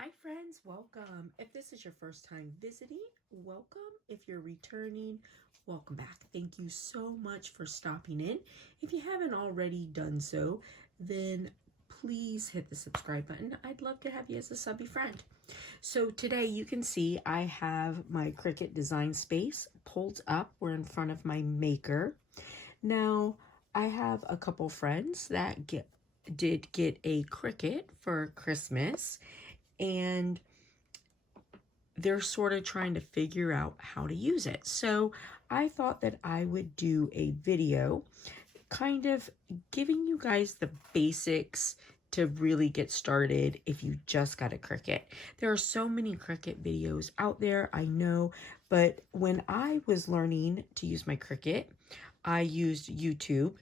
Hi friends, welcome. If this is your first time visiting, welcome. If you're returning, welcome back. Thank you so much for stopping in. If you haven't already done so, then please hit the subscribe button. I'd love to have you as a subby friend. So today you can see I have my Cricut design space pulled up. We're in front of my maker. Now, I have a couple friends that did get a Cricut for Christmas, and they're sort of trying to figure out how to use it. So I thought that I would do a video kind of giving you guys the basics to really get started if you just got a Cricut. There are so many Cricut videos out there, I know, but when I was learning to use my Cricut, I used YouTube.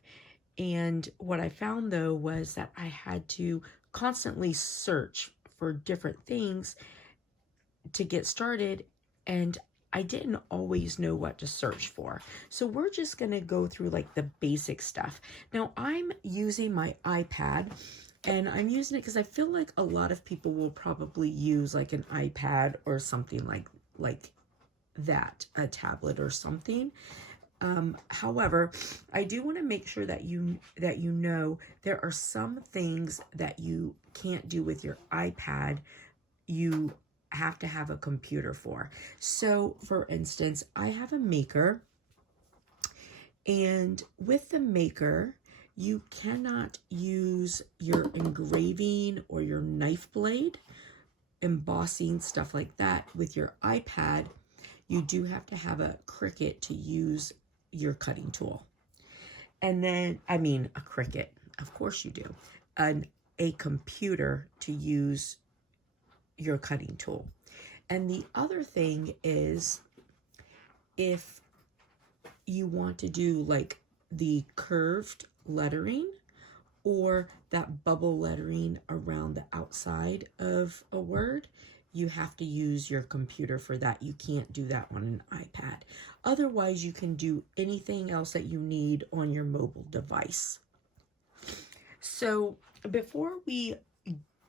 And what I found though was that I had to constantly search for different things to get started, and I didn't always know what to search for. So we're just going to go through like the basic stuff. Now I'm using my iPad, and I'm using it because I feel like a lot of people will probably use like an iPad or something like that, a tablet or something. However, I do want to make sure that you know there are some things that you can't do with your iPad. You have to have a computer for. So, for instance, I have a maker, and with the maker, you cannot use your engraving or your knife blade, embossing, stuff like that with your iPad. You do have to have a Cricut to use your cutting tool. And then, I mean, a Cricut, of course you do, a computer to use your cutting tool. And the other thing is, if you want to do like the curved lettering or that bubble lettering around the outside of a word, you have to use your computer for that. You can't do that on an iPad. Otherwise, you can do anything else that you need on your mobile device. So before we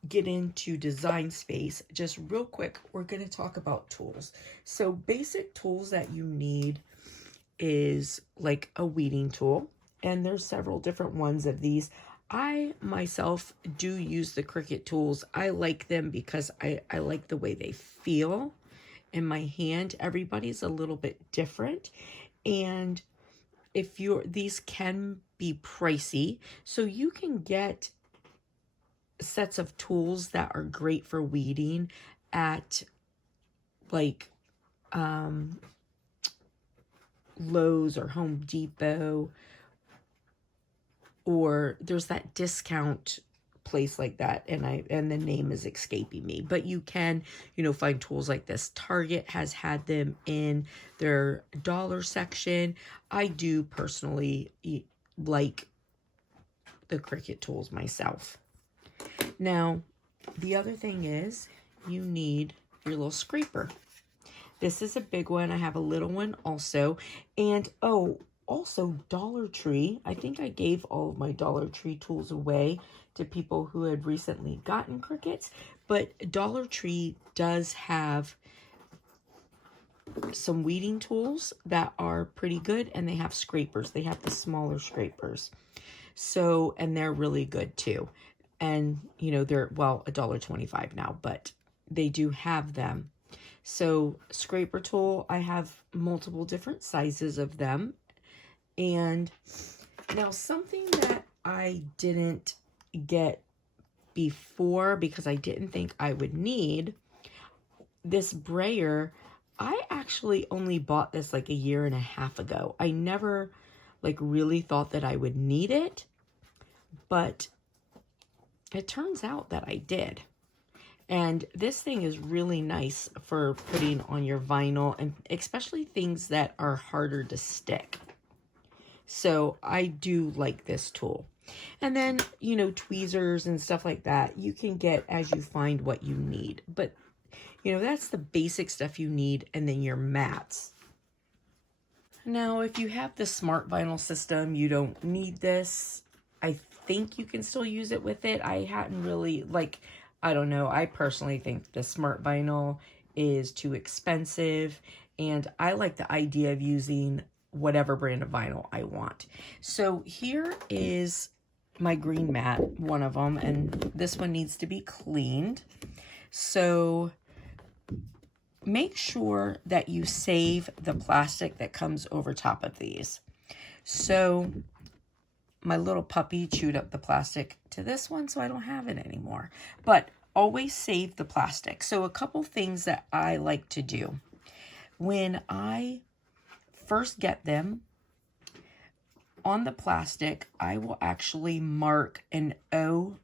get into design space, just real quick, we're going to talk about tools. So basic tools that you need is like a weeding tool, and there's several different ones of these. I myself do use the Cricut tools. I like them because I like the way they feel in my hand. Everybody's a little bit different, and these can be pricey, so you can get sets of tools that are great for weeding at like Lowe's or Home Depot, or there's that discount place like that, and the name is escaping me, but you can, find tools like this. Target has had them in their dollar section. I do personally like the Cricut tools myself. Now, the other thing is you need your little scraper. This is a big one. I have a little one also. And also Dollar Tree. I think I gave all of my Dollar Tree tools away to people who had recently gotten Cricuts. But Dollar Tree does have some weeding tools that are pretty good, and they have scrapers. They have the smaller scrapers. So, and they're really good too. And, they're, well, $1.25 now, but they do have them. So scraper tool, I have multiple different sizes of them. And now something that I didn't get before because I didn't think I would need, this Brayer, I actually only bought this like a year and a half ago. I never really thought that I would need it, but it turns out that I did. And this thing is really nice for putting on your vinyl, and especially things that are harder to stick. So I do like this tool. And then, tweezers and stuff like that, you can get as you find what you need. But, that's the basic stuff you need, and then your mats. Now, if you have the smart vinyl system, you don't need this. I think you can still use it with it. I hadn't really, I don't know. I personally think the smart vinyl is too expensive, and I like the idea of using whatever brand of vinyl I want. So here is my green mat, one of them, and this one needs to be cleaned. So make sure that you save the plastic that comes over top of these. So my little puppy chewed up the plastic to this one, so I don't have it anymore. But always save the plastic. So a couple things that I like to do. When I first get them, on the plastic, I will actually mark an O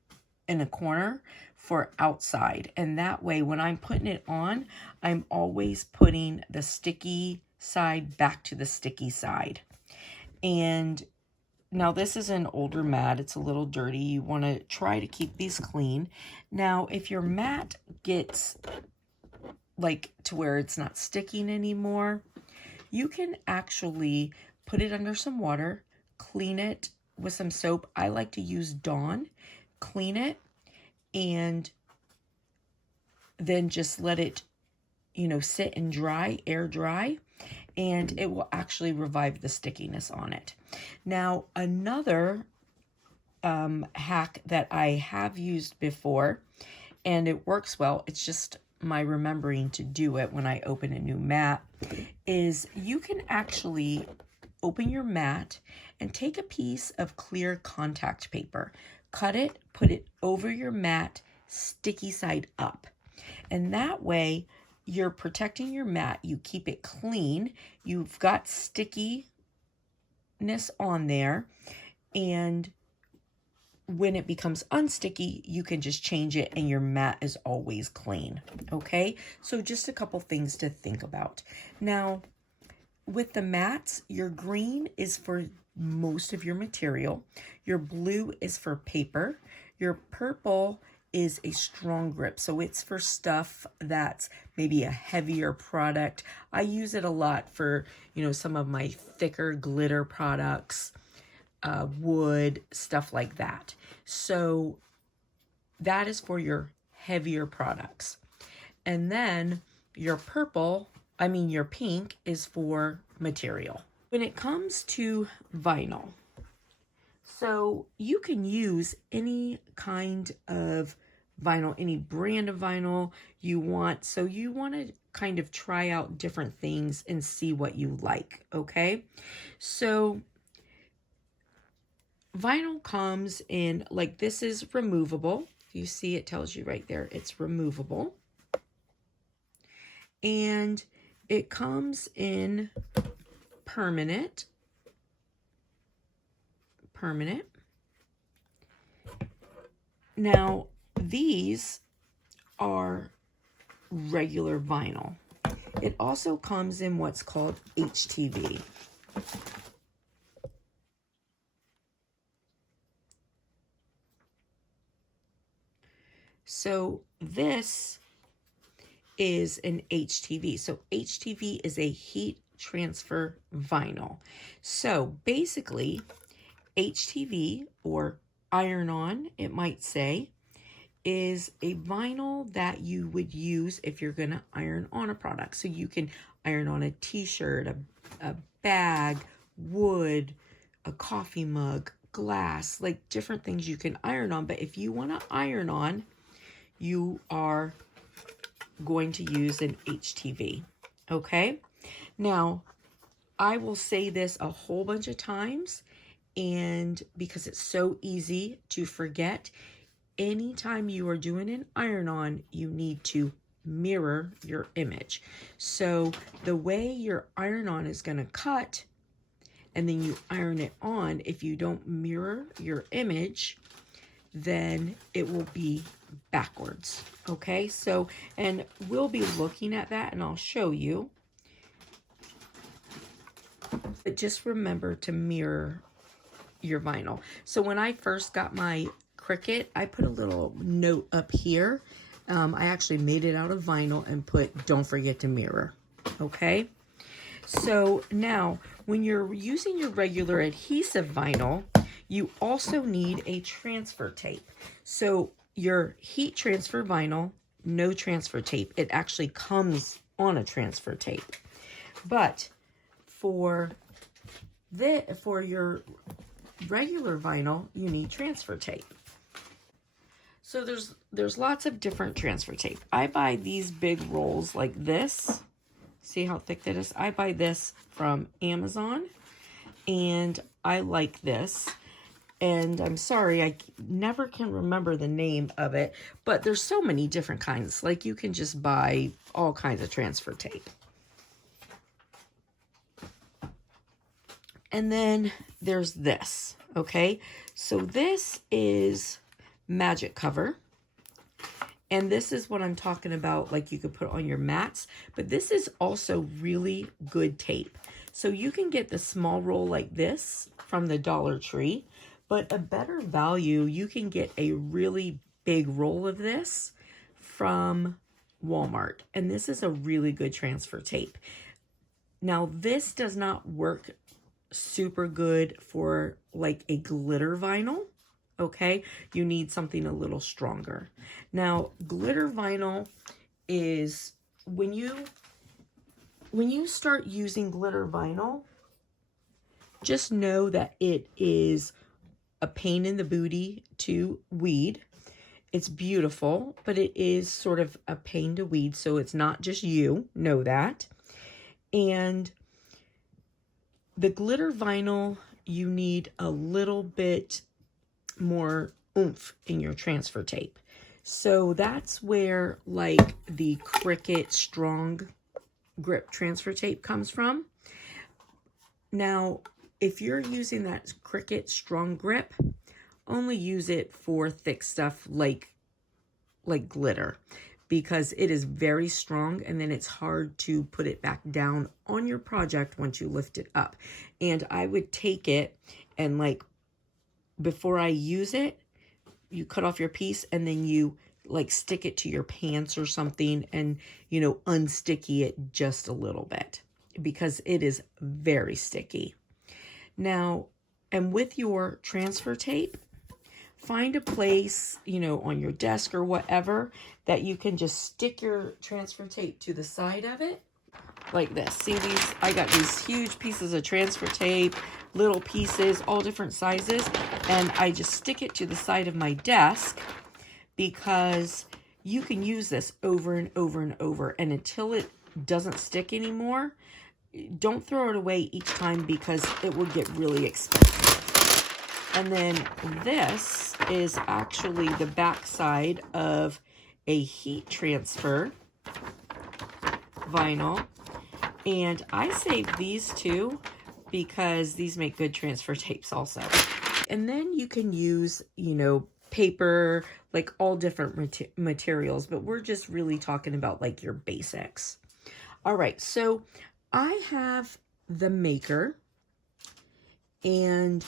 in a corner for outside. And that way, when I'm putting it on, I'm always putting the sticky side back to the sticky side. And now this is an older mat. It's a little dirty. You want to try to keep these clean. Now, if your mat gets like to where it's not sticking anymore, you can actually put it under some water, clean it with some soap. I like to use Dawn. Clean it and then just let it, sit and dry, air dry, and it will actually revive the stickiness on it. Now, another hack that I have used before, and it works well, it's just my remembering to do it when I open a new mat, is you can actually open your mat and take a piece of clear contact paper, cut it, put it over your mat, sticky side up. And that way you're protecting your mat, you keep it clean, you've got stickiness on there, and when it becomes unsticky, you can just change it and your mat is always clean. Okay, so just a couple things to think about. Now, with the mats, your green is for most of your material. Your blue is for paper. Your purple is a strong grip. So it's for stuff that's maybe a heavier product. I use it a lot for, some of my thicker glitter products, wood, stuff like that. So that is for your heavier products. And then your pink is for material. When it comes to vinyl, so you can use any kind of vinyl, any brand of vinyl you want. So you want to kind of try out different things and see what you like, okay? So vinyl comes in, like this is removable. You see it tells you right there, it's removable. And it comes in permanent. Now, these are regular vinyl. It also comes in what's called HTV. So this is an HTV. So HTV is a heat transfer vinyl. So basically, HTV, or iron-on, it might say, is a vinyl that you would use if you're going to iron on a product. So you can iron on a t-shirt, a bag, wood, a coffee mug, glass, like different things you can iron on. But if you want to iron on, you are going to use an HTV. Okay? Now, I will say this a whole bunch of times, and because it's so easy to forget, anytime you are doing an iron-on, you need to mirror your image. So the way your iron-on is going to cut, and then you iron it on, if you don't mirror your image, then it will be backwards. Okay, so, and we'll be looking at that, and I'll show you. But just remember to mirror your vinyl. So when I first got my Cricut, I put a little note up here. I actually made it out of vinyl and put, don't forget to mirror. Okay, so now when you're using your regular adhesive vinyl, you also need a transfer tape. So your heat transfer vinyl, no transfer tape. It actually comes on a transfer tape. But for your regular vinyl, you need transfer tape. So there's lots of different transfer tape. I buy these big rolls like this. See how thick that is? I buy this from Amazon, and I like this. And I'm sorry, I never can remember the name of it, but there's so many different kinds. Like, you can just buy all kinds of transfer tape. And then there's this, okay? So this is Magic Cover. And this is what I'm talking about, like you could put on your mats. But this is also really good tape. So you can get the small roll like this from the Dollar Tree. But a better value, you can get a really big roll of this from Walmart. And this is a really good transfer tape. Now, this does not work super good for like a glitter vinyl. Okay, you need something a little stronger. Now, glitter vinyl is when you start using glitter vinyl, just know that it is a pain in the booty to weed. It's beautiful, but it is sort of a pain to weed, so it's not just you, know that. And the glitter vinyl, you need a little bit more oomph in your transfer tape. So that's where like the Cricut strong grip transfer tape comes from. Now, if you're using that Cricut strong grip, only use it for thick stuff like glitter, because it is very strong, and then it's hard to put it back down on your project once you lift it up. And I would take it and, like, before I use it, you cut off your piece and then you like stick it to your pants or something and, you know, unsticky it just a little bit, because it is very sticky. Now, and with your transfer tape, find a place, you know, on your desk or whatever, that you can just stick your transfer tape to the side of it like this. See these? I got these huge pieces of transfer tape, little pieces, all different sizes, and I just stick it to the side of my desk, because you can use this over and over and over, and until it doesn't stick anymore, don't throw it away each time, because it will get really expensive. And then this is actually the back side of a heat transfer vinyl. And I saved these two because these make good transfer tapes also. And then you can use, you know, paper, like all different materials, but we're just really talking about like your basics. All right, so I have the maker, and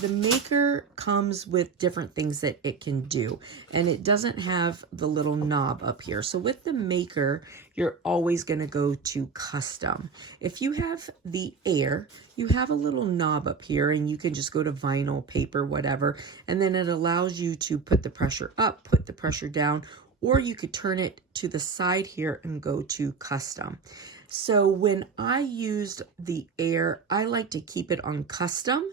the maker comes with different things that it can do, and it doesn't have the little knob up here. So with the maker, you're always going to go to custom. If you have the Air, you have a little knob up here, and you can just go to vinyl, paper, whatever, and then it allows you to put the pressure up, put the pressure down, or you could turn it to the side here and go to custom. So when I used the Air, I like to keep it on custom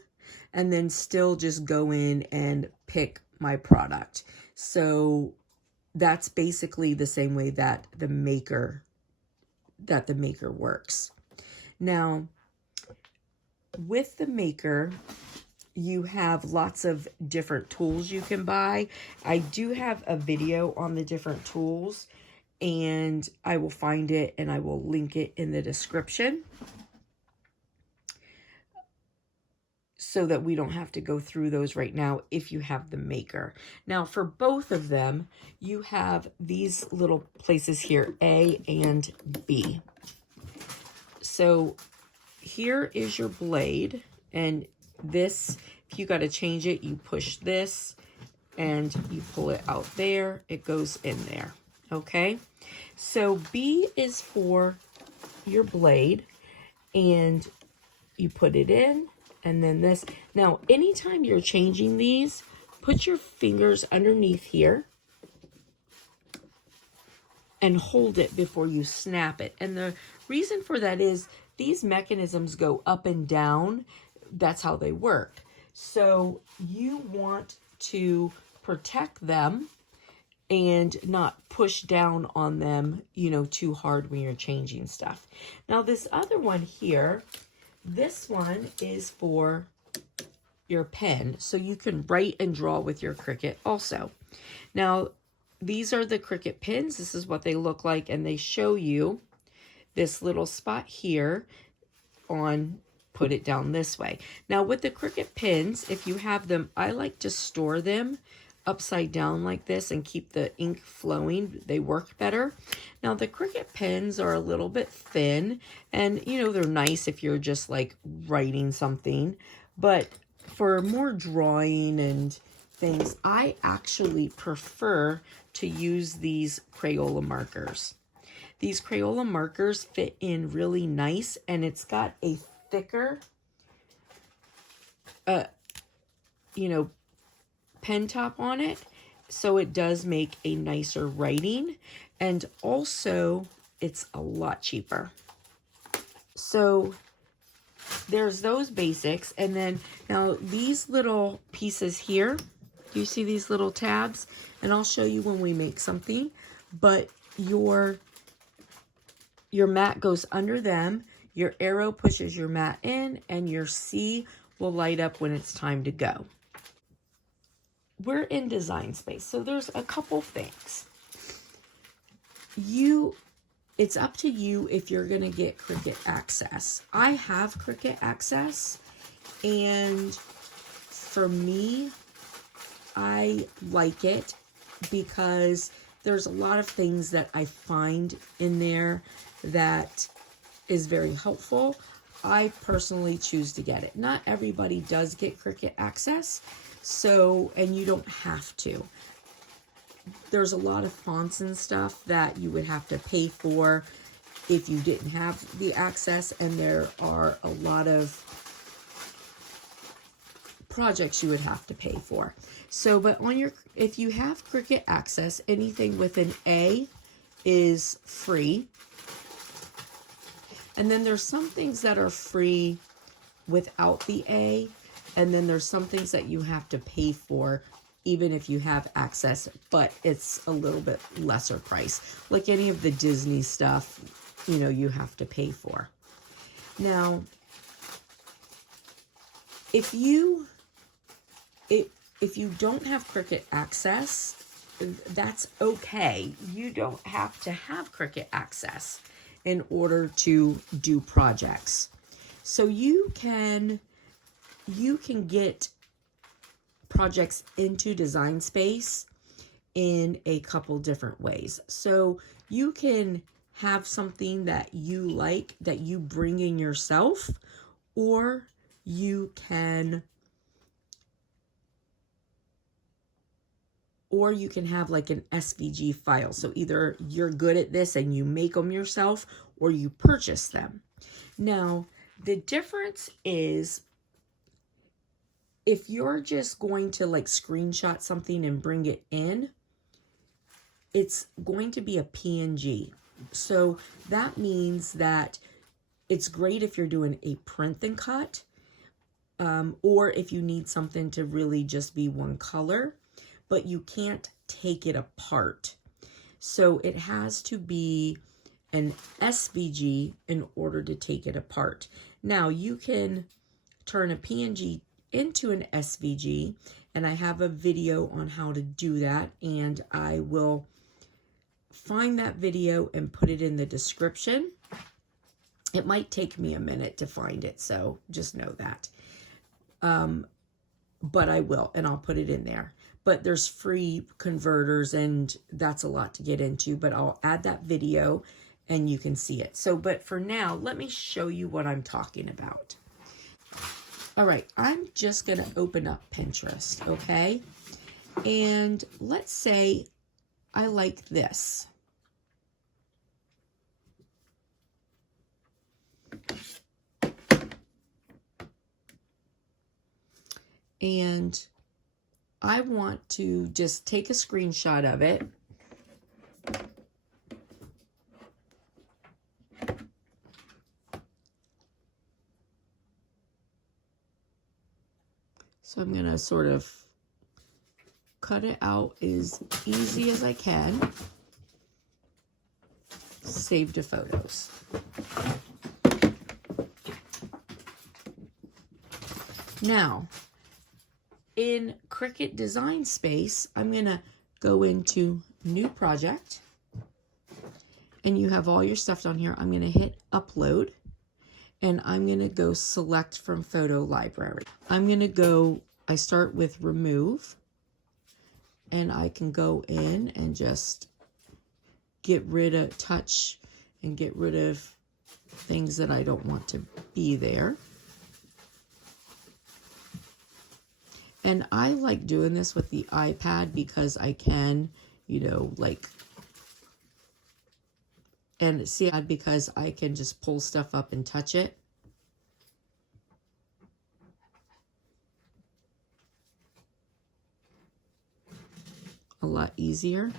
and then still just go in and pick my product. So that's basically the same way that the maker works. Now, with the maker, you have lots of different tools you can buy. I do have a video on the different tools, and I will find it and I will link it in the description, so that we don't have to go through those right now if you have the maker. Now, for both of them, you have these little places here, A and B. So here is your blade, and this, if you got to change it, you push this and you pull it out there. It goes in there, okay? So B is for your blade, and you put it in, and then this. Now, anytime you're changing these, put your fingers underneath here and hold it before you snap it. And the reason for that is these mechanisms go up and down. That's how they work. So you want to protect them and not push down on them, you know, too hard when you're changing stuff. Now this other one here, this one is for your pen, so you can write and draw with your Cricut also. Now these are the Cricut pins. This is what they look like, and they show you this little spot here on put it down this way. Now with the Cricut pins, if you have them, I like to store them upside down like this and keep the ink flowing. They work better. Now the Cricut pens are a little bit thin, and you know, they're nice if you're just like writing something, but for more drawing and things, I actually prefer to use these Crayola markers. These Crayola markers fit in really nice, and it's got a thicker, you know, pen top on it, so it does make a nicer writing, and also it's a lot cheaper. So there's those basics, and then now these little pieces here, do you see these little tabs? And I'll show you when we make something, but your mat goes under them, your arrow pushes your mat in, and your C will light up when it's time to go. We're in design space, so there's a couple things. It's up to you if you're gonna get Cricut Access. I have Cricut Access, and for me, I like it because there's a lot of things that I find in there that is very helpful. I personally choose to get it. Not everybody does get Cricut Access, so, and you don't have to. There's a lot of fonts and stuff that you would have to pay for if you didn't have the access, and there are a lot of projects you would have to pay for. So, but on your, if you have Cricut Access, anything with an A is free. And then there's some things that are free without the A, and then there's some things that you have to pay for even if you have access, but it's a little bit lesser price. Like any of the Disney stuff, you know, you have to pay for. Now, if you don't have Cricut Access, that's okay. You don't have to have Cricut Access in order to do projects. So you can get projects into Design Space in a couple different ways. So you can have something that you like that you bring in yourself, or you can have like an SVG file. So either you're good at this and you make them yourself, or you purchase them. Now, the difference is if you're just going to like screenshot something and bring it in, it's going to be a PNG. So that means that it's great if you're doing a print and cut, or if you need something to really just be one color, but you can't take it apart. So it has to be an SVG in order to take it apart. Now you can turn a PNG into an SVG, and I have a video on how to do that, and I will find that video and put it in the description. It might take me a minute to find it, so just know that. But I will, and I'll put it in there. But there's free converters, and that's a lot to get into, but I'll add that video and you can see it. So, but for now, let me show you what I'm talking about. All right, I'm just gonna open up Pinterest, okay? And let's say I like this. and I want to just take a screenshot of it. So I'm going to sort of cut it out as easy as I can. Save to photos. Now, in Cricut Design Space, I'm going to go into New Project. And you have all your stuff down here. I'm going to hit Upload. And I'm going to go Select from Photo Library. I'm going to go, I start with Remove. And I can go in and just get rid of, touch and get rid of things that I don't want to be there. And I like doing this with the iPad because I can, you know, like, and see, because I can just pull stuff up and touch it. A lot easier.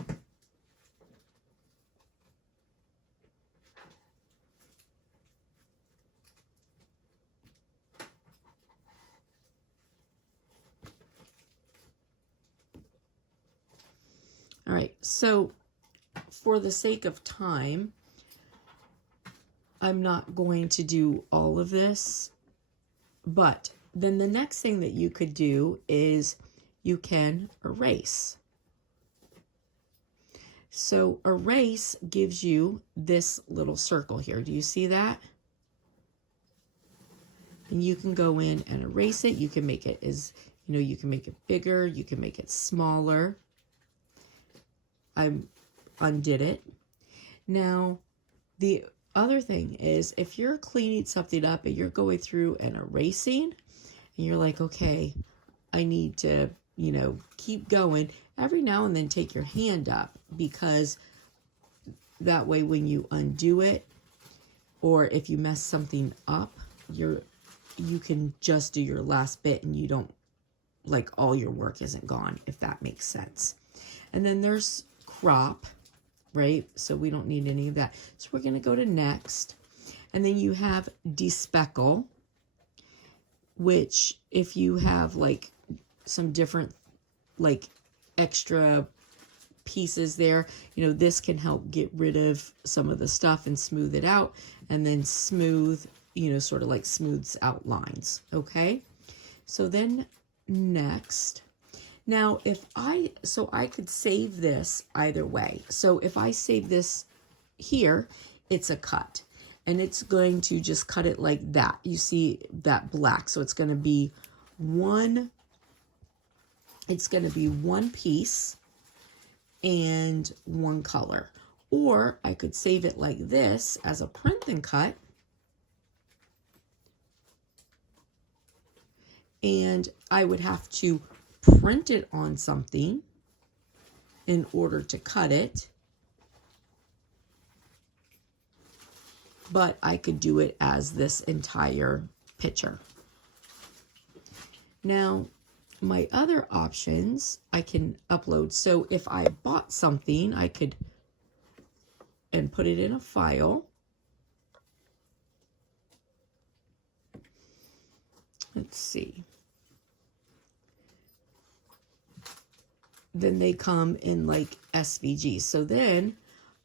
All right, so for the sake of time, I'm not going to do all of this, but then the next thing that you could do is you can erase. So erase gives you this little circle here. Do you see that? And you can go in and erase it. You can make it as, you know, you can make it bigger, you can make it smaller. I undid it. Now, the other thing is if you're cleaning something up and you're going through and erasing and you're like, okay, I need to, you know, keep going, every now and then take your hand up, because that way when you undo it, or if you mess something up, you can just do your last bit and you don't, like, all your work isn't gone, if that makes sense. And then there's crop, right? So we don't need any of that. So we're going to go to next. And then you have despeckle, which if you have like some different like extra pieces there, you know, this can help get rid of some of the stuff and smooth it out. And then smooth, you know, sort of like smooths out lines. Okay. So then next. Now, so I could save this either way. So if I save this here, it's a cut. And it's going to just cut it like that. You see that black. So it's going to be one piece and one color. Or I could save it like this as a print and cut. And I would have to print it on something in order to cut it. But I could do it as this entire picture. Now, my other options, I can upload. So if I bought something, I could and put it in a file. Let's see. Then they come in like SVG. So then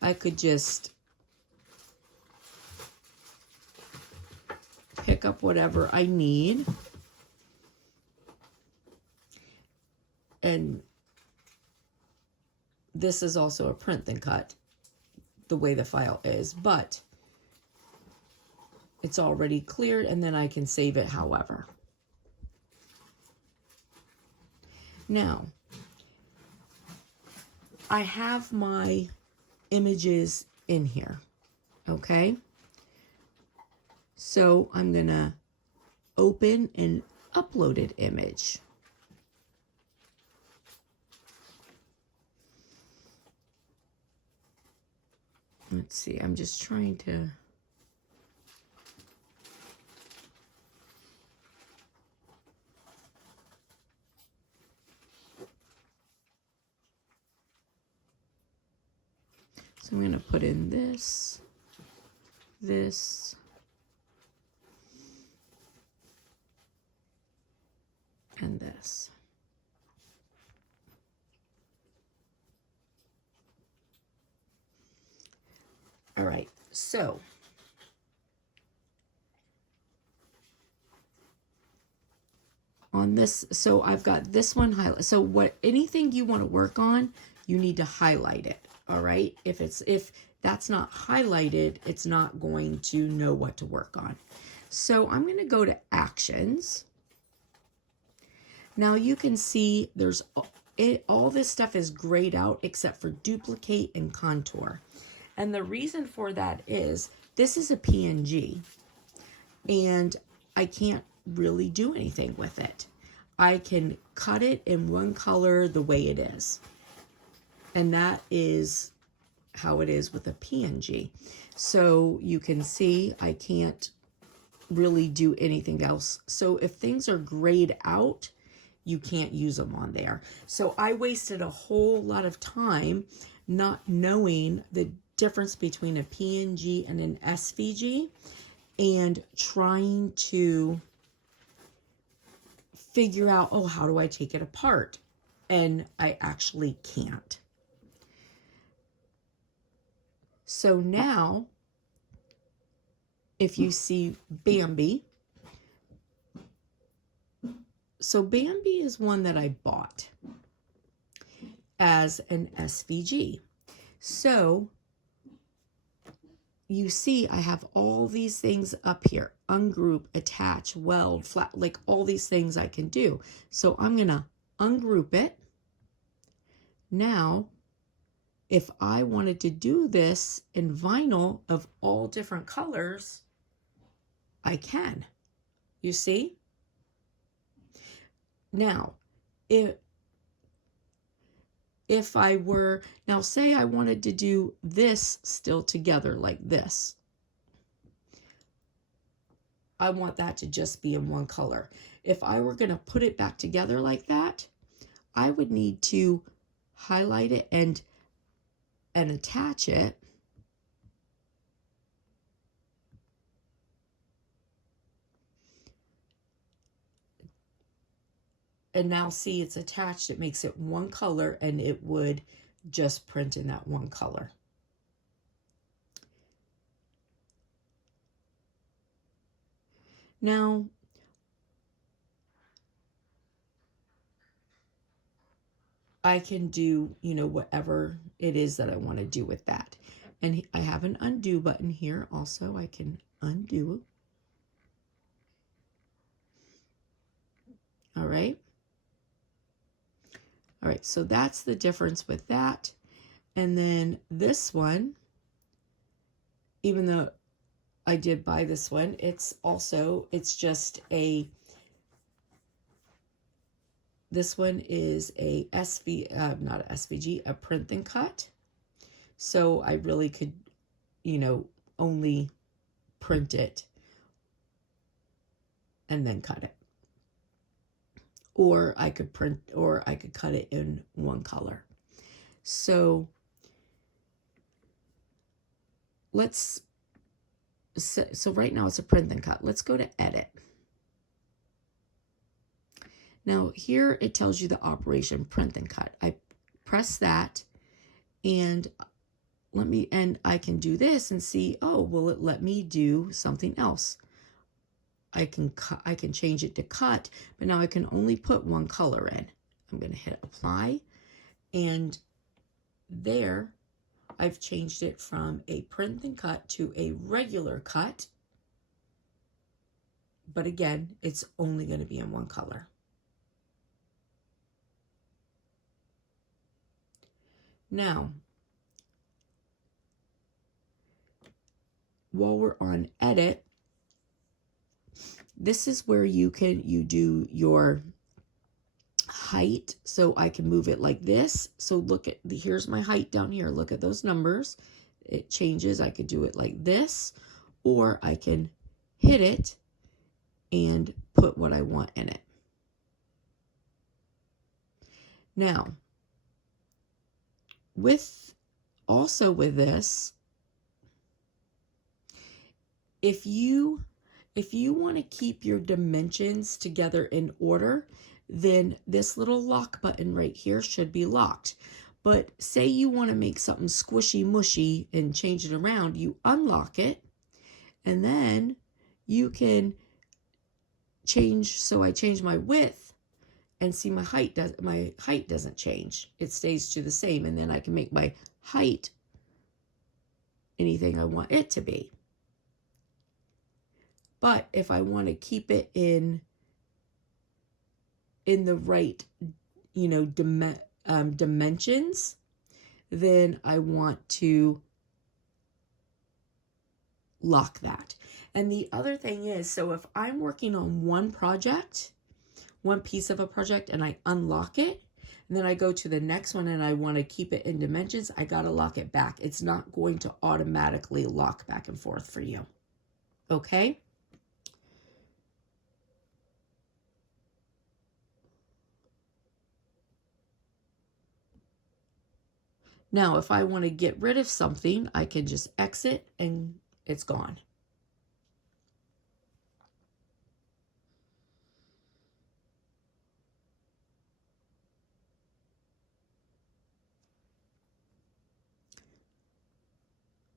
I could just pick up whatever I need. And this is also a print and cut, the way the file is, but it's already cleared, and then I can save it however. Now, I have my images in here, okay? So I'm gonna open an uploaded image. Let's see, I'm just trying to... So I'm going to put in this, this, and this. All right, so on this, so I've got this one highlight. So anything you want to work on, you need to highlight it. All right, if that's not highlighted, it's not going to know what to work on. So I'm going to go to actions. Now you can see there's all this stuff is grayed out except for duplicate and contour. And the reason for that is this is a PNG and I can't really do anything with it. I can cut it in one color the way it is. And that is how it is with a PNG. So you can see I can't really do anything else. So if things are grayed out, you can't use them on there. So I wasted a whole lot of time not knowing the difference between a PNG and an SVG and trying to figure out, oh, how do I take it apart? And I actually can't. So now, if you see Bambi, so Bambi is one that I bought as an SVG. So you see I have all these things up here, ungroup, attach, weld, flat, like all these things I can do. So I'm going to ungroup it. Now, if I wanted to do this in vinyl of all different colors, I can. You see? Now, if I were, now say I wanted to do this still together like this. I want that to just be in one color. If I were going to put it back together like that, I would need to highlight it and attach it. And now see it's attached, it makes it one color and it would just print in that one color. Now, I can do, whatever it is that I want to do with that. And I have an undo button here also. I can undo. All right. All right, so that's the difference with that. And then this one, even though I did buy this one, it's just a, this one is a not a SVG, a print and cut. So I really could, only print it and then cut it. Or I could print, or I could cut it in one color. So so right now it's a print and cut. Let's go to edit. Now here it tells you the operation print and cut. I press that and I can do this and see, oh, will it let me do something else? I can change it to cut, but now I can only put one color in. I'm going to hit apply, and there I've changed it from a print and cut to a regular cut. But again, it's only going to be in one color. Now, while we're on edit, this is where you do your height. So I can move it like this. So look at here's my height down here. Look at those numbers. It changes. I could do it like this, or I can hit it and put what I want in it. Now, with also with this, if you want to keep your dimensions together in order, then this little lock button right here should be locked. But say you want to make something squishy mushy and change it around, you unlock it, and then you can change. So I change my width, and see my height doesn't change. It stays to the same, and then I can make my height anything I want it to be. But if I want to keep it in the right, dimensions, then I want to lock that. And the other thing is, so if I'm working on one piece of a project, and I unlock it, and then I go to the next one and I want to keep it in dimensions, I got to lock it back. It's not going to automatically lock back and forth for you. Okay? Now, if I want to get rid of something, I can just exit and it's gone.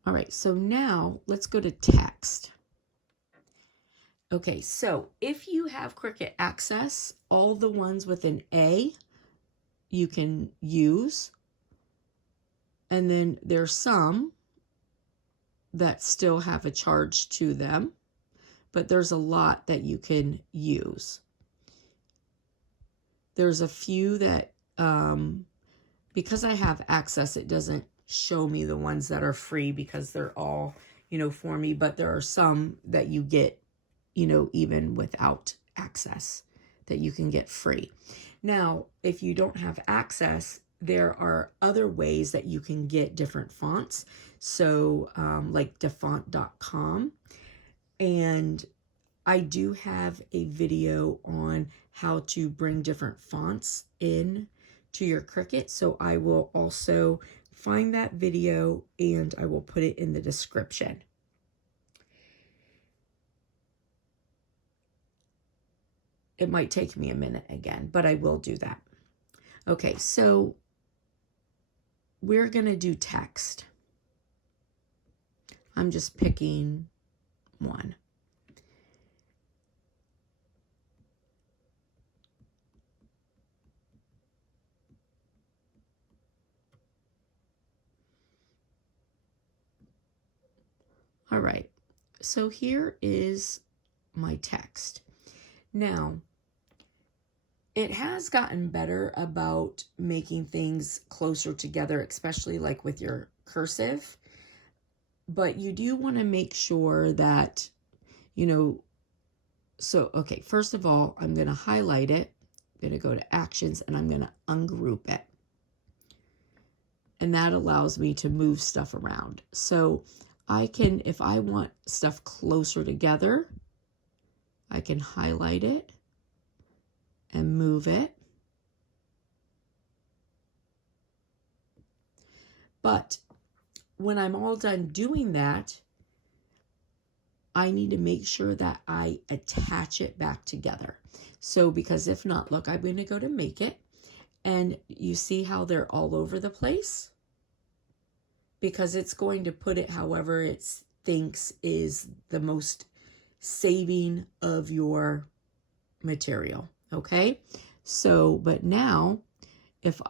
All right, so now let's go to text. Okay, so if you have Cricut Access, all the ones with an A you can use. And then there's some that still have a charge to them, but there's a lot that you can use. There's a few that, because I have Access, it doesn't show me the ones that are free because they're all, for me, but there are some that you get, even without Access that you can get free. Now, if you don't have Access, there are other ways that you can get different fonts. So like defont.com. And I do have a video on how to bring different fonts in to your Cricut. So I will also find that video and I will put it in the description. It might take me a minute again, but I will do that. Okay, so we're going to do text. I'm just picking one. All right, so here is my text. Now, it has gotten better about making things closer together, especially like with your cursive. But you do want to make sure that, so, okay, first of all, I'm going to highlight it. I'm going to go to Actions, and I'm going to ungroup it. And that allows me to move stuff around. So I can, if I want stuff closer together, I can highlight it and move it. But when I'm all done doing that, I need to make sure that I attach it back together. So, because if not, look, I'm going to go to Make It, and you see how they're all over the place? Because it's going to put it however it thinks is the most saving of your material. Okay, so, but now if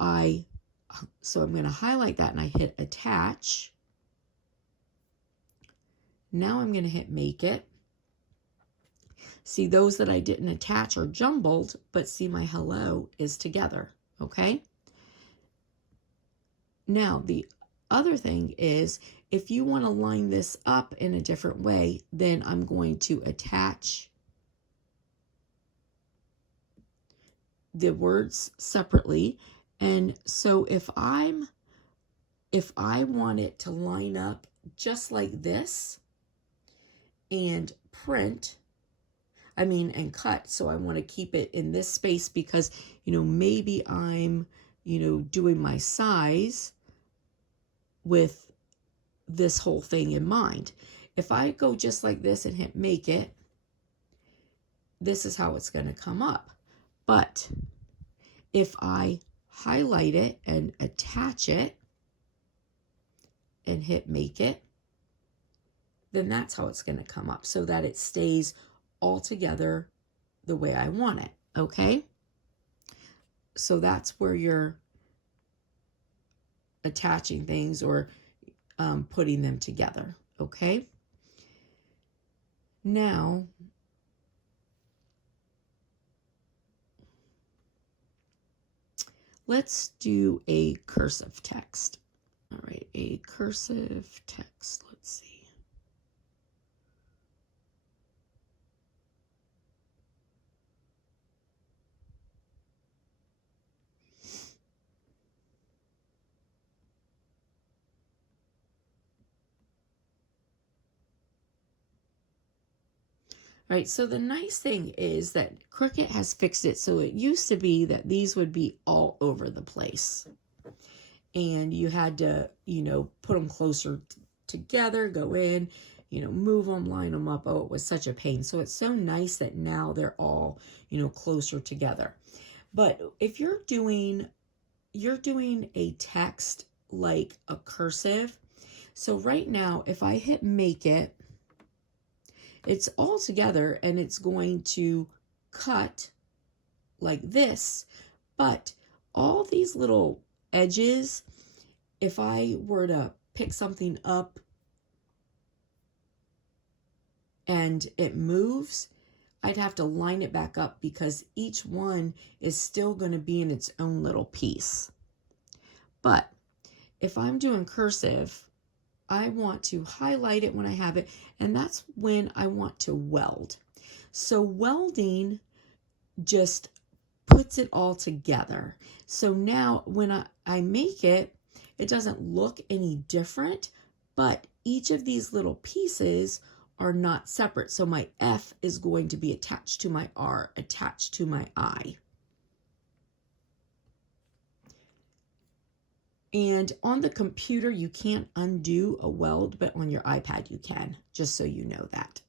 so I'm going to highlight that and I hit attach. Now I'm going to hit Make It. See, those that I didn't attach are jumbled, but see my hello is together. Okay. Now the other thing is, if you want to line this up in a different way, then I'm going to attach the words separately. And so if I want it to line up just like this and print, and cut, so I want to keep it in this space because, maybe I'm, doing my size with this whole thing in mind. If I go just like this and hit make it, this is how it's going to come up. But if I highlight it and attach it and hit make it, then that's how it's going to come up, so that it stays all together the way I want it. Okay? So that's where you're attaching things or putting them together. Okay? Now, let's do a cursive text. All right, a cursive text. Let's see. All right, so the nice thing is that Cricut has fixed it. So it used to be that these would be all over the place. And you had to, put them closer together, go in, move them, line them up. Oh, it was such a pain. So it's so nice that now they're all, closer together. But if you're doing a text like a cursive, so right now, if I hit make it, it's all together and it's going to cut like this, but all these little edges, if I were to pick something up and it moves, I'd have to line it back up because each one is still going to be in its own little piece. But if I'm doing cursive, I want to highlight it when I have it, and that's when I want to weld. So welding just puts it all together. So now when I make it, it doesn't look any different, but each of these little pieces are not separate. So my F is going to be attached to my R, attached to my I. And on the computer, you can't undo a weld, but on your iPad you can, just so you know that.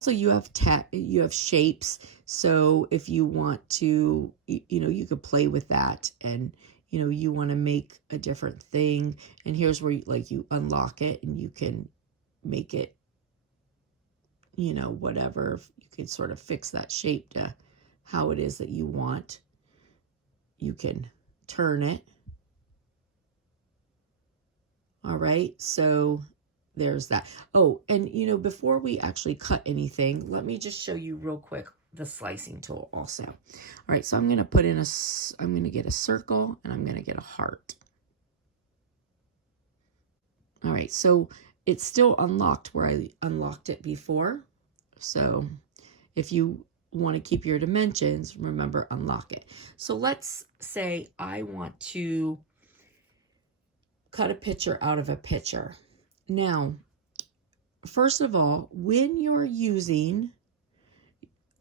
So you have shapes. So if you want to, you could play with that, and you want to make a different thing. And here's where you unlock it and you can make it, whatever. You can sort of fix that shape to how it is that you want. You can turn it. All right, so there's that. Oh, and before we actually cut anything, let me just show you real quick the slicing tool also. All right, so I'm going to put in I'm going to get a circle and I'm going to get a heart. All right, so it's still unlocked where I unlocked it before. So if you want to keep your dimensions, remember, unlock it. So let's say I want to cut a picture out of a picture. Now, first of all, when you're using,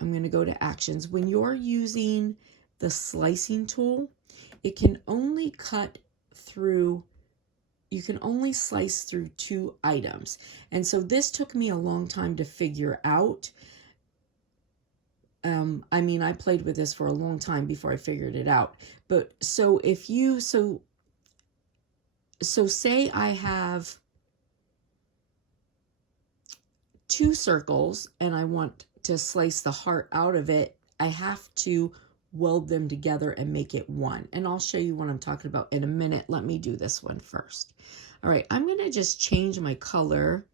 I'm going to go to actions. When you're using the slicing tool, it can only cut through, you can only slice through 2 items. And so this took me a long time to figure out. I played with this for a long time before I figured it out. But so if you, so say I have 2 circles and I want to slice the heart out of it, I have to weld them together and make it one. And I'll show you what I'm talking about in a minute. Let me do this one first. All right, I'm going to just change my color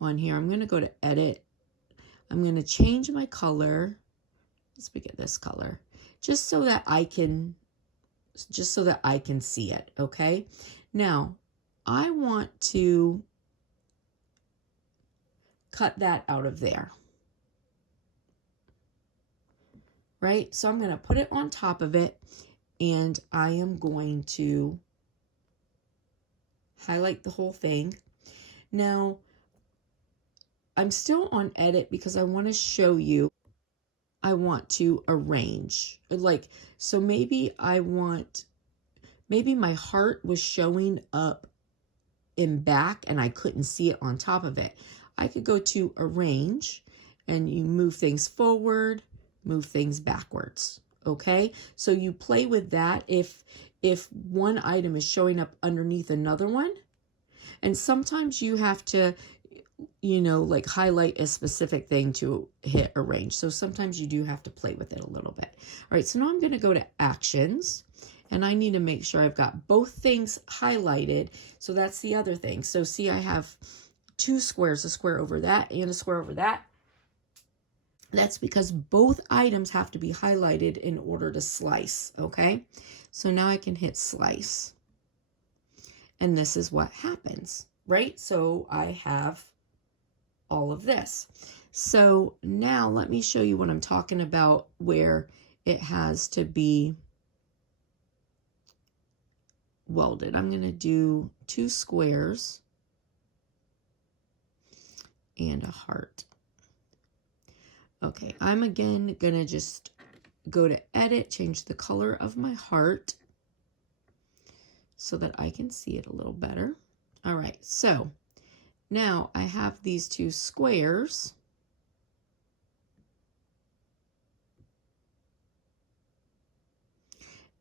on here. I'm going to go to edit. I'm going to change my color. Let's make it this color, just so that I can see it. Okay. Now I want to cut that out of there. Right? So I'm going to put it on top of it, and I am going to highlight the whole thing. Now, I'm still on edit because I want to show you, I want to arrange. So maybe I want maybe my heart was showing up in back and I couldn't see it on top of it. I could go to arrange and you move things forward, move things backwards. Okay, so you play with that if one item is showing up underneath another one. And sometimes you have to, you know, like highlight a specific thing to hit arrange. So sometimes you do have to play with it a little bit. All right, so now I'm going to go to actions and I need to make sure I've got both things highlighted. So that's the other thing. So see, I have two squares, a square over that and a square over that. That's because both items have to be highlighted in order to slice, okay? So now I can hit slice. And this is what happens, right? So I have all of this. So now let me show you what I'm talking about where it has to be welded. I'm going to do two squares and a heart. Okay, I'm again going to just go to edit, change the color of my heart so that I can see it a little better. All right, so now I have these two squares.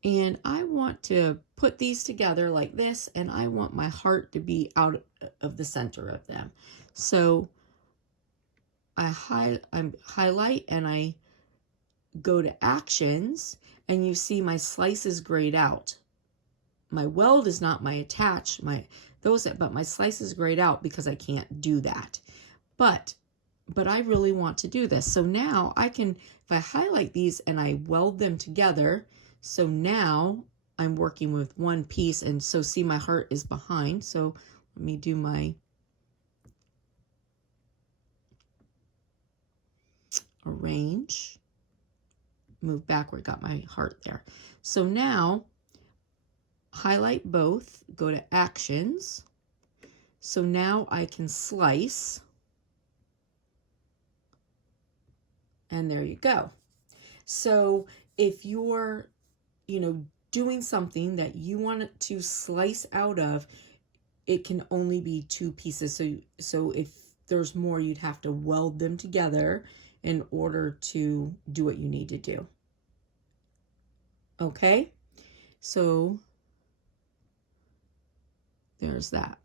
And I want to put these together like this, and I want my heart to be out of the center of them. So I highlight and I go to actions, and you see my slice is grayed out. My weld is not my attach, but my slice is grayed out because I can't do that. But I really want to do this. So now I can, if I highlight these and I weld them together, so now I'm working with one piece, and so see my heart is behind. So let me do my arrange, move backward, got my heart there. So now highlight both, go to actions. So now I can slice, and there you go. So if you're, you know, doing something that you want to slice out of, it can only be two pieces. So if there's more, you'd have to weld them together in order to do what you need to do. Okay, so there's that.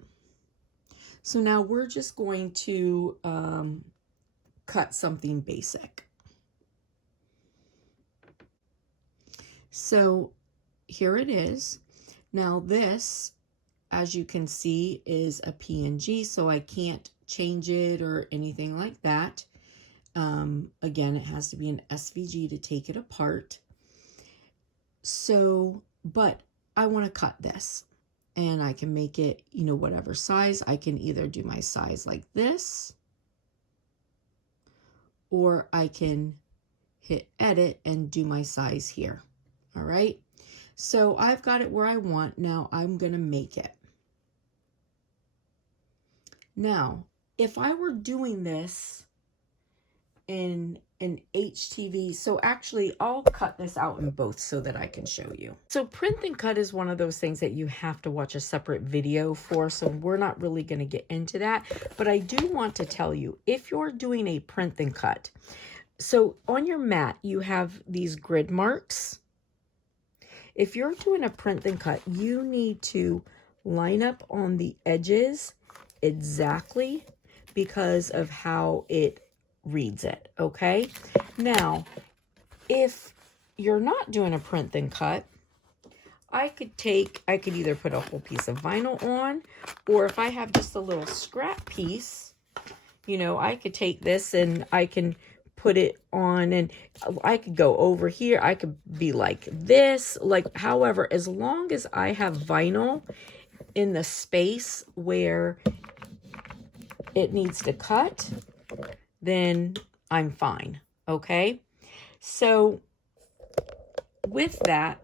So now we're just going to cut something basic. So here it is. Now this, as you can see, is a PNG, so I can't change it or anything like that. Again, it has to be an SVG to take it apart. So, but I want to cut this, and I can make it, you know, whatever size. I can either do my size like this, or I can hit edit and do my size here. All right. So I've got it where I want. Now I'm going to make it. Now, if I were doing this in an HTV, so actually I'll cut this out in both so that I can show you. So print and cut is one of those things that you have to watch a separate video for, so we're not really going to get into that. But I do want to tell you, if you're doing a print and cut, so on your mat you have these grid marks. If you're doing a print and cut, you need to line up on the edges exactly because of how it reads it, okay? Now, if you're not doing a print and cut, I could either put a whole piece of vinyl on, or if I have just a little scrap piece, you know, I could take this and I can put it on, and I could go over here. I could be like this, like, however, as long as I have vinyl in the space where it needs to cut, then I'm fine. Okay. So with that,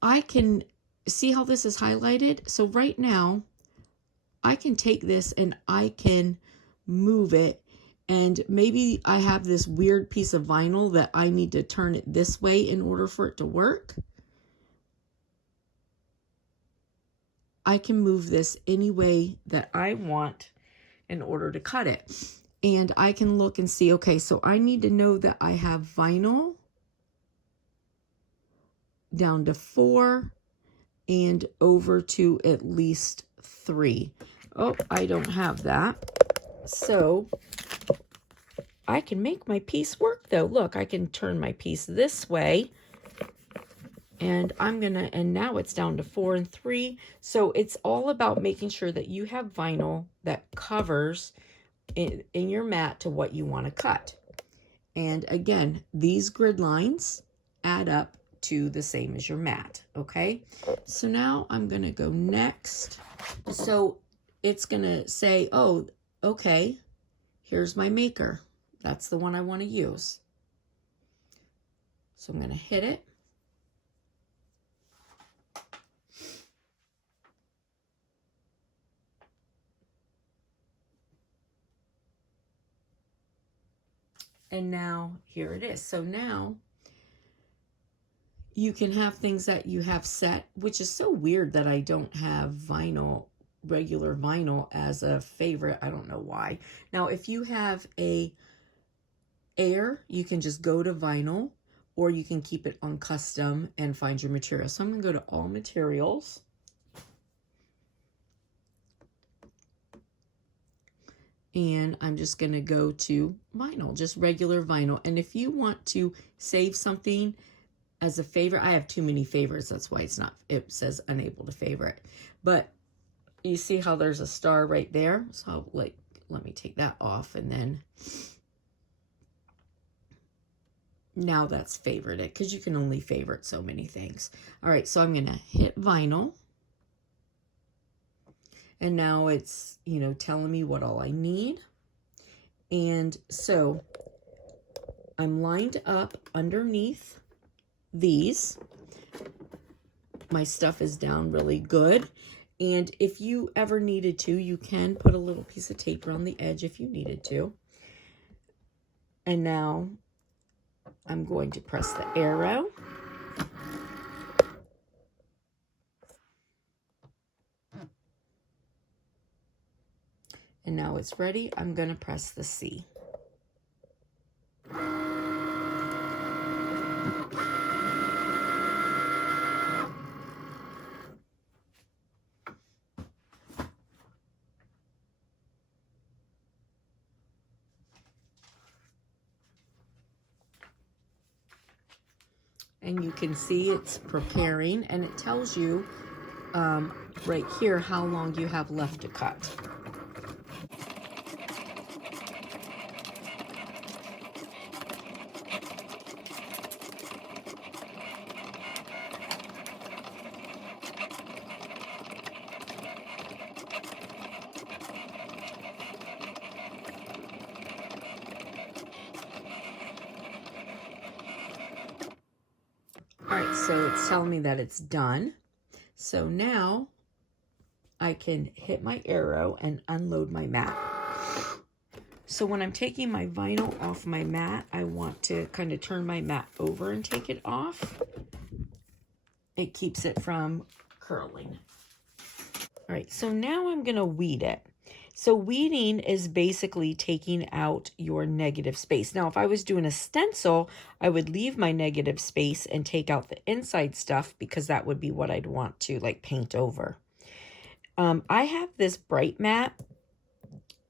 I can see how this is highlighted. So right now I can take this and I can move it And maybe I have this weird piece of vinyl that I need to turn it this way in order for it to work. I can move this any way that I want in order to cut it. And I can look and see, okay, so I need to know that I have vinyl down to 4 and over to at least 3. Oh, I don't have that. So I can make my piece work though. Look, I can turn my piece this way. And and now it's down to 4 and 3. So it's all about making sure that you have vinyl that covers in your mat to what you want to cut. And again, these grid lines add up to the same as your mat, okay? So now I'm going to go next. So it's going to say, oh, okay, here's my maker. That's the one I want to use. So I'm going to hit it. And now here it is. So now you can have things that you have set, which is so weird that I don't have vinyl, regular vinyl as a favorite. I don't know why. Now, if you have a air, you can just go to vinyl, or you can keep it on custom and find your material. So I'm going to go to all materials. And I'm just going to go to vinyl, just regular vinyl. And if you want to save something as a favorite, I have too many favorites. That's why it says unable to favorite. But you see how there's a star right there? So let me take that off, and then now that's favorited, because you can only favorite so many things. All right, so I'm going to hit vinyl. And now it's, telling me what all I need. And so I'm lined up underneath these. My stuff is down really good. And if you ever needed to, you can put a little piece of tape around the edge if you needed to. And now I'm going to press the arrow. And now it's ready. I'm going to press the C. And you can see it's preparing, and it tells you right here how long you have left to cut. All right, so it's telling me that it's done. So now I can hit my arrow and unload my mat. So when I'm taking my vinyl off my mat, I want to kind of turn my mat over and take it off. It keeps it from curling. All right, so now I'm going to weed it. So weeding is basically taking out your negative space. Now, if I was doing a stencil, I would leave my negative space and take out the inside stuff, because that would be what I'd want to paint over. I have this bright mat.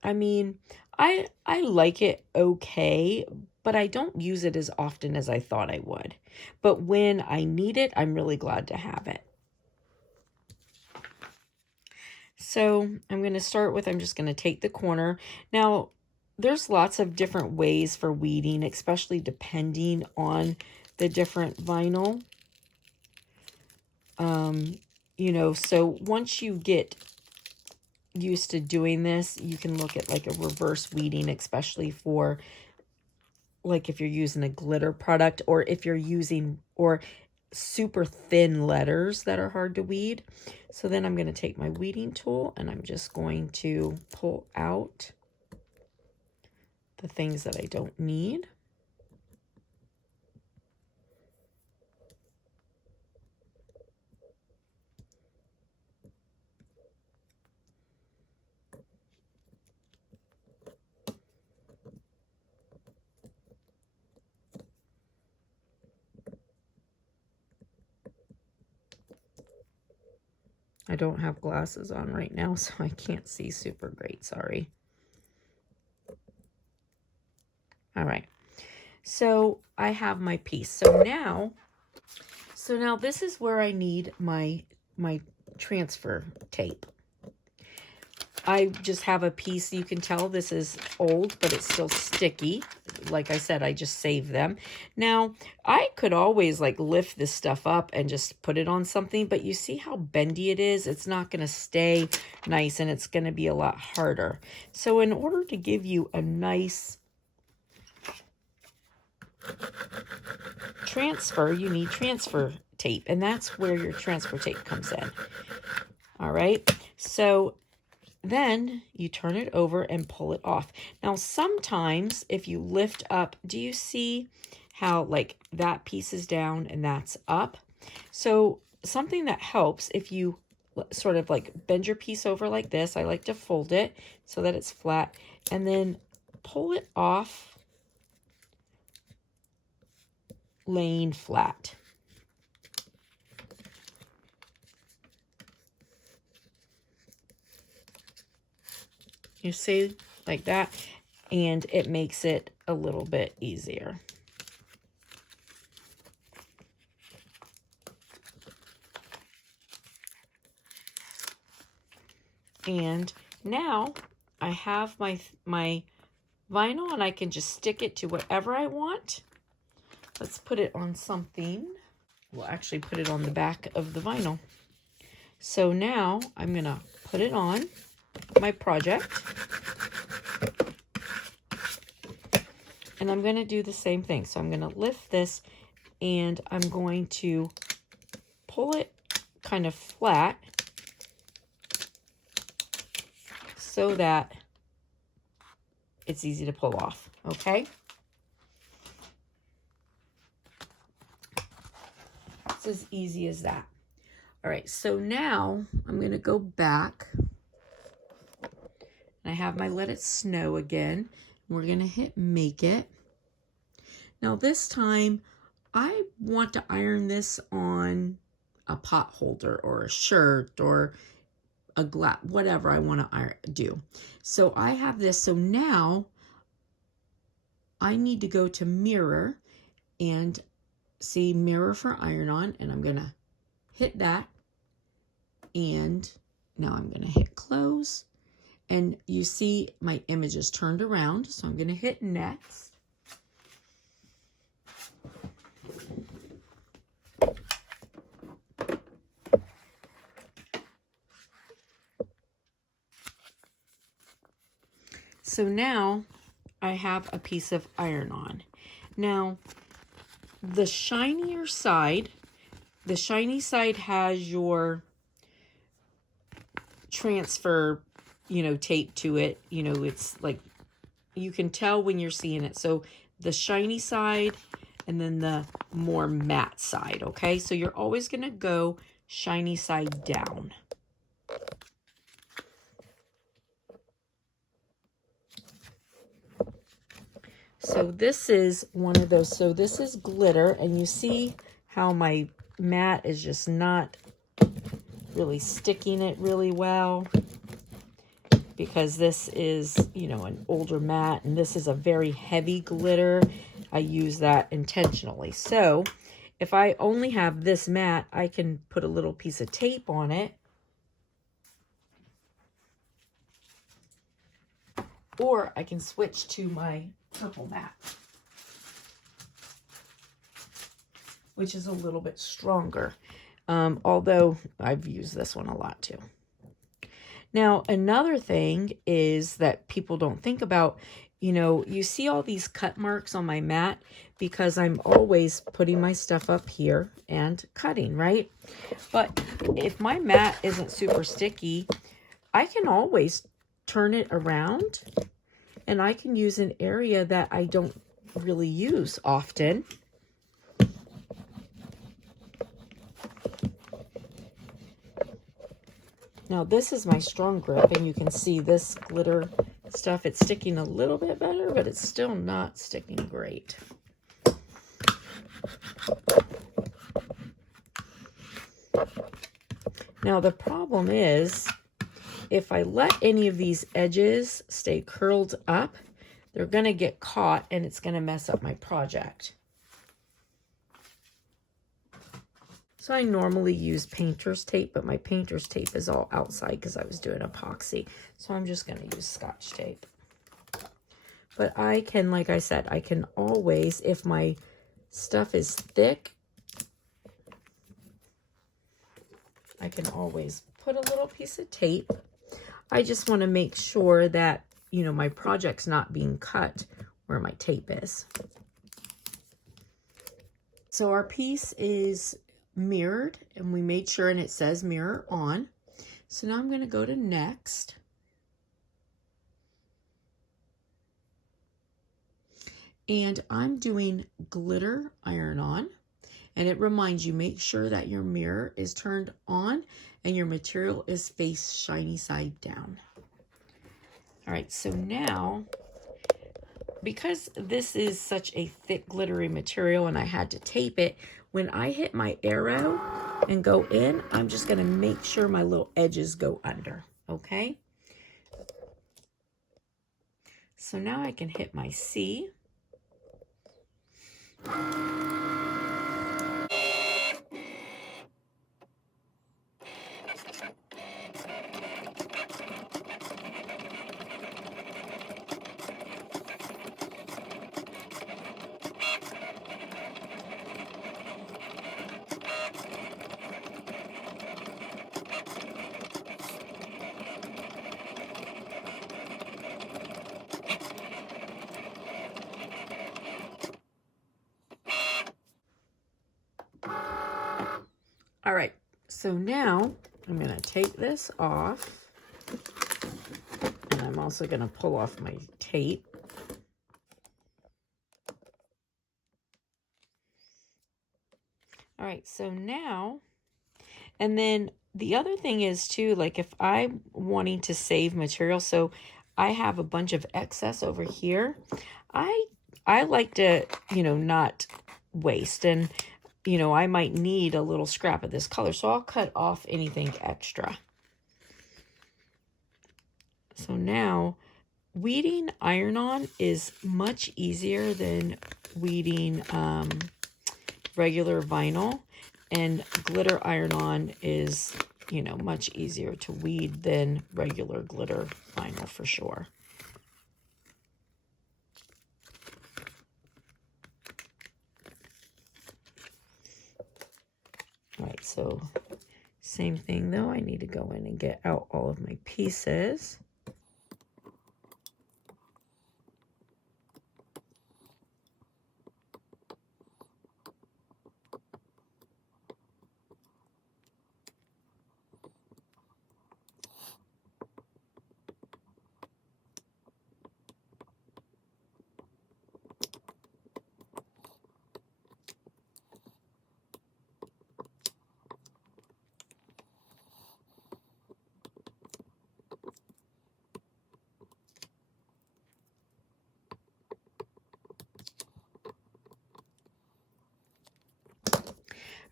I mean, I like it okay, but I don't use it as often as I thought I would. But when I need it, I'm really glad to have it. So I'm going to start with, I'm just going to take the corner. Now, there's lots of different ways for weeding, especially depending on the different vinyl. So once you get used to doing this, you can look at a reverse weeding, especially for if you're using a glitter product, or if you're using super thin letters that are hard to weed. So then I'm going to take my weeding tool, and I'm just going to pull out the things that I don't need. I don't have glasses on right now, so I can't see super great. Sorry. All right. So I have my piece. So now this is where I need my transfer tape. I just have a piece. You can tell this is old, but it's still sticky. Like I said, I just saved them. Now, I could always like lift this stuff up and just put it on something, but you see how bendy it is? It's not going to stay nice, and it's going to be a lot harder. So in order to give you a nice transfer, you need transfer tape, and that's where your transfer tape comes in. All right, so then you turn it over and pull it off. Now, sometimes if you lift up, do you see how like that piece is down and that's up? So something that helps, if you sort of like bend your piece over like this, I like to fold it so that it's flat, and then pull it off laying flat. You see, like that, and it makes it a little bit easier. And now I have my vinyl, and I can just stick it to whatever I want. Let's put it on something. We'll actually put it on the back of the vinyl. So now I'm going to put it on my project, and I'm going to do the same thing. So I'm going to lift this, and I'm going to pull it kind of flat so that it's easy to pull off, okay? It's as easy as that. All right, so now I'm going to go back. I have my Let It Snow again. We're going to hit Make It. Now this time, I want to iron this on a pot holder or a shirt or a glass, whatever I want to do. So I have this. So now I need to go to Mirror and see Mirror for Iron On. And I'm going to hit that. And now I'm going to hit Close. And you see my image is turned around, so I'm going to hit Next. So now I have a piece of iron-on. Now, the shiny side has your transfer tape to it. It's like, you can tell when you're seeing it. So the shiny side and then the more matte side, okay? So you're always going to go shiny side down. So this is one of those. So this is glitter, and you see how my matte is just not really sticking it really well, because this is, an older matte, and this is a very heavy glitter. I use that intentionally. So if I only have this matte, I can put a little piece of tape on it, or I can switch to my purple matte, which is a little bit stronger, although I've used this one a lot too. Now, another thing is that people don't think about, you see all these cut marks on my mat because I'm always putting my stuff up here and cutting, right? But if my mat isn't super sticky, I can always turn it around And I can use an area that I don't really use often. Now this is my strong grip, and you can see this glitter stuff, it's sticking a little bit better, but it's still not sticking great. Now the problem is, if I let any of these edges stay curled up, they're going to get caught and it's going to mess up my project. So I normally use painter's tape, but my painter's tape is all outside because I was doing epoxy. So I'm just going to use Scotch tape. But I can, like I said, I can always, if my stuff is thick, I can always put a little piece of tape. I just want to make sure that, you know, my project's not being cut where my tape is. So our piece is mirrored, and we made sure, and it says mirror on. So now I'm going to go to next. And I'm doing glitter iron on. And it reminds you, make sure that your mirror is turned on and your material is face shiny side down. All right, so now, because this is such a thick glittery material and I had to tape it, when I hit my arrow and go in, I'm just going to make sure my little edges go under, okay? So now I can hit my C. All right, so now I'm going to take this off, and I'm also going to pull off my tape. All right, so now, and then the other thing is too, like if I'm wanting to save material, so I have a bunch of excess over here, I like to, you know, not waste, and you know, I might need a little scrap of this color, so I'll cut off anything extra. So now, weeding iron-on is much easier than weeding regular vinyl, and glitter iron-on is, you know, much easier to weed than regular glitter vinyl for sure. All right, so same thing though, I need to go in and get out all of my pieces.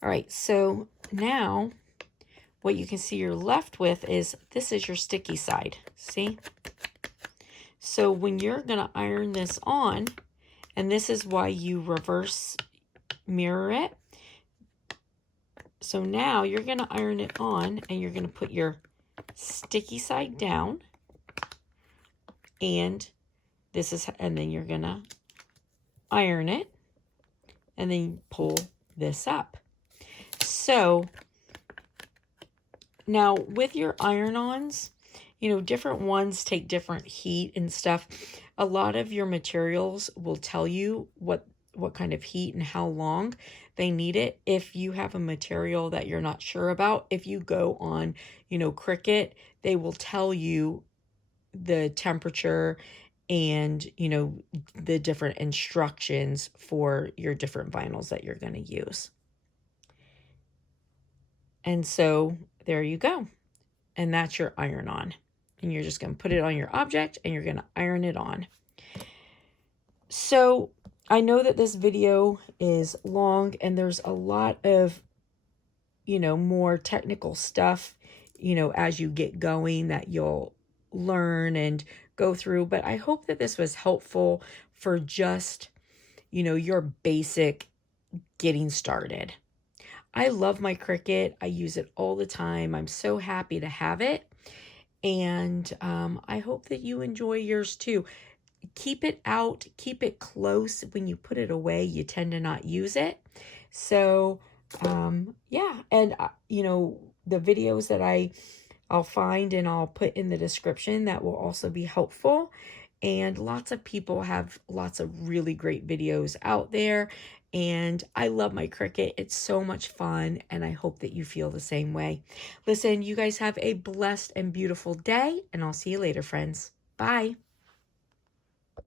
All right, so now what you can see you're left with is, this is your sticky side, see? So when you're gonna iron this on, and this is why you reverse mirror it. So now you're gonna iron it on, and you're gonna put your sticky side down, and this is, and then you're gonna iron it, and then pull this up. So now with your iron-ons, you know, different ones take different heat and stuff. A lot of your materials will tell you what kind of heat and how long they need it. If you have a material that you're not sure about, if you go on, you know, Cricut, they will tell you the temperature and, you know, the different instructions for your different vinyls that you're going to use. And so there you go. And that's your iron on. And you're just going to put it on your object and you're going to iron it on. So I know that this video is long and there's a lot of, you know, more technical stuff, you know, as you get going that you'll learn and go through. But I hope that this was helpful for just, you know, your basic getting started. I love my Cricut. I use it all the time. I'm so happy to have it. And I hope that you enjoy yours too. Keep it out, keep it close. When you put it away, you tend to not use it. So, yeah. And, you know, the videos that I'll find and I'll put in the description, that will also be helpful. And lots of people have lots of really great videos out there. And I love my Cricut. It's so much fun. And I hope that you feel the same way. Listen, you guys have a blessed and beautiful day. And I'll see you later, friends. Bye.